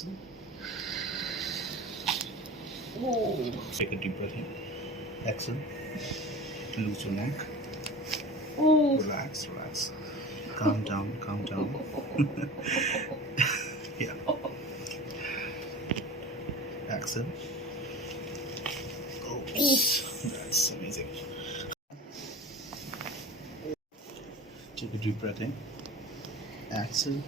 exhale. Oh, take a deep breath in. Exhale. Loose your neck. Oh. Relax, relax. Calm down, calm down. Yeah. Exhale. Oh, that's amazing. Take a deep breath in. Exhale.